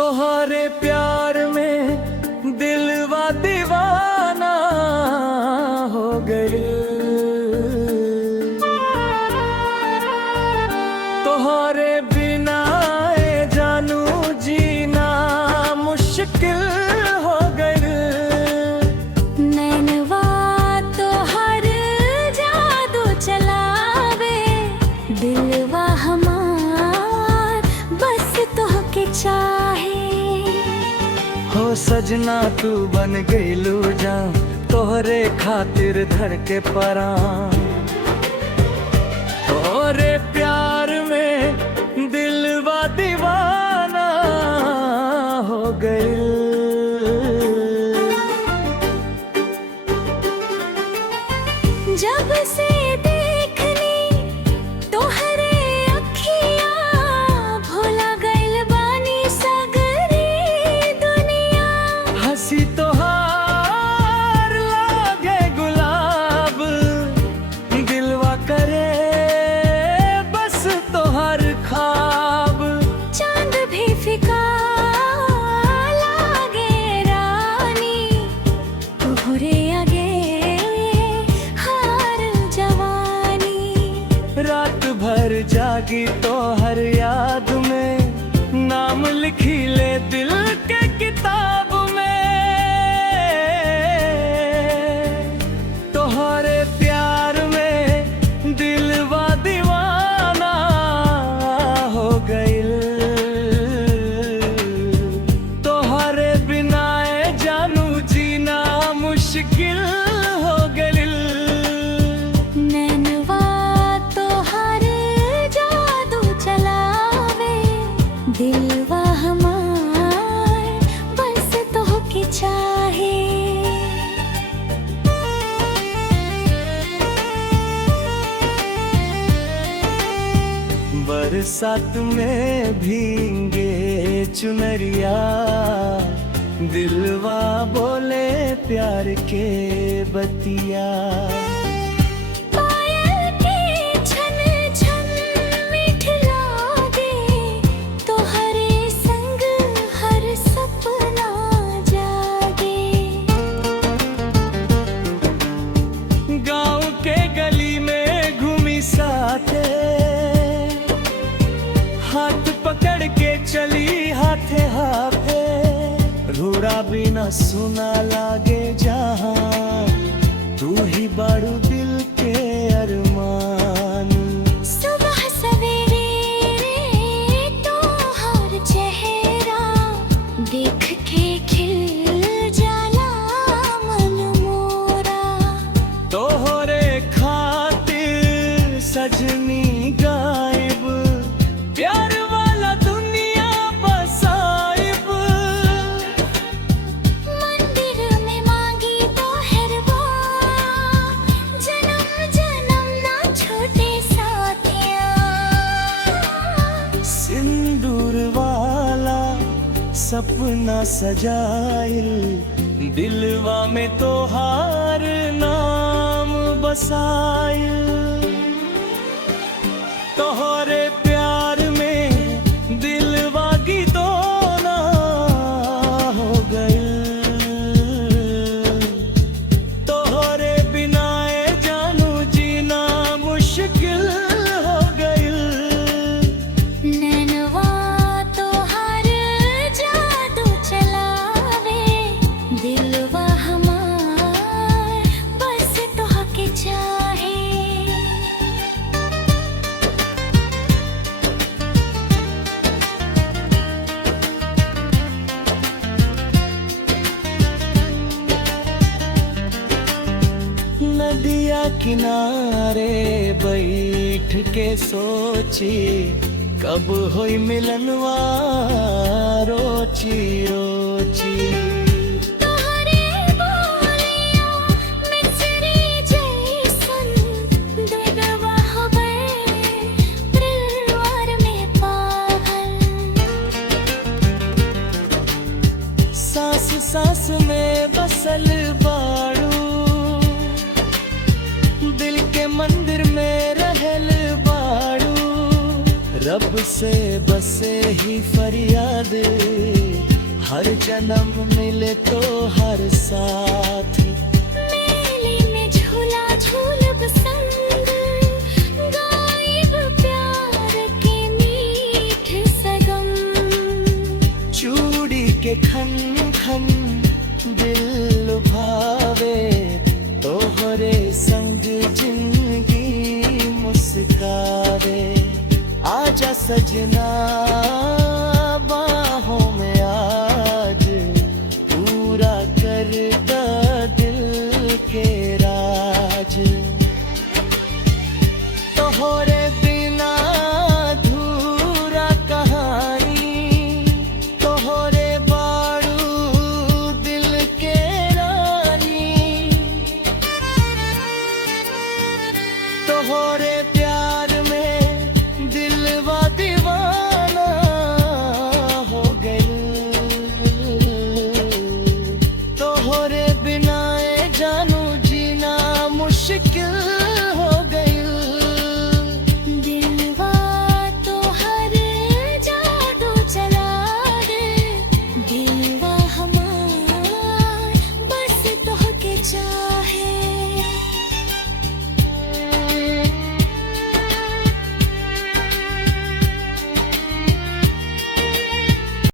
तोहरे प्यार में दिलवा दीवाना हो गए। तोहरे बिना ए जानू जीना मुश्किल हो गए। नैनवा तो हर जादू चलावे, दिलवा हमार बस तोहके चाहे। हो सजना तू बन गईलू जान, तोहरे खातिर धर के परान। तोहरे प्यार में दिलवा दीवाना हो गई। जब से देखनी तोहरे अखियाँ, भुला गइल बानी सगरी दुनिया। हंसी तोहार लागे गुलाब, दिलवा करे बस तोहर ख्वाब। चांद भी फिका लागे रानी, तोहरे आगे हार जवानी। रात भर जागी तो हर याद में, नाम लिखी ले दिल के किताब में। तोहरे प्यार में दिलवा दीवाना हो गइल। तोहरे बिना ए जानू जीना मुश्किल हो गइल। नैनवा तो हर जादू चलावे, दिलवा हमार बस तोहके चाहे। बरसात में भींगे चुनरिया, दिलवा बोले प्यार के बतिया। पायल के छन छन मीठ लागे, तोहरे संग हर सपना जागे। गाँव के गली में घूमी साथे, हाथ पकड़ के चली हाथे हाथे। रूड़ा बिना सुना लागे जहाँ, तू ही बारू दिल के अरमान। सुबह सवेरे तोहर चेहरा देख के खिल जाला मन मोरा। तोहरे खातिर सजनी गायब, प्यार वाला दुनिया बसाइब। मंदिर में मांगी तो हरवा, जन्म जन्म ना छोटे साथिया। सिंदूर वाला सपना सजाइल, दिलवा में तोहार नाम बसाइल। तोहरे प्यार में दिलवा की दोना हो गइल। तोहरे बिना ए जानू जीना मुश्किल हो गइल। नैनवा तो हर जादू चलावे, दिलवा हमार बस तोहके चाहे। नदिया किनारे बैठ के सोची, कब होई मिलनवा रोची रोची। तोहरे बोलिया मिसरी जैसन, दुर्गवा हो गए परिवार में पागल। सांस सांस में बसल बाड़ू, दिल के मंदिर में रहल बाड़ू। रब से बसे ही फरियाद, हर जन्म मिले तो हर साथ। मेले में झूला झूलब संग, गायब प्यार के मीठ सगम। चूड़ी के खन खन दिल लुभावे, तोहरे संग जिंदगी मुस्कावे। आजा सजना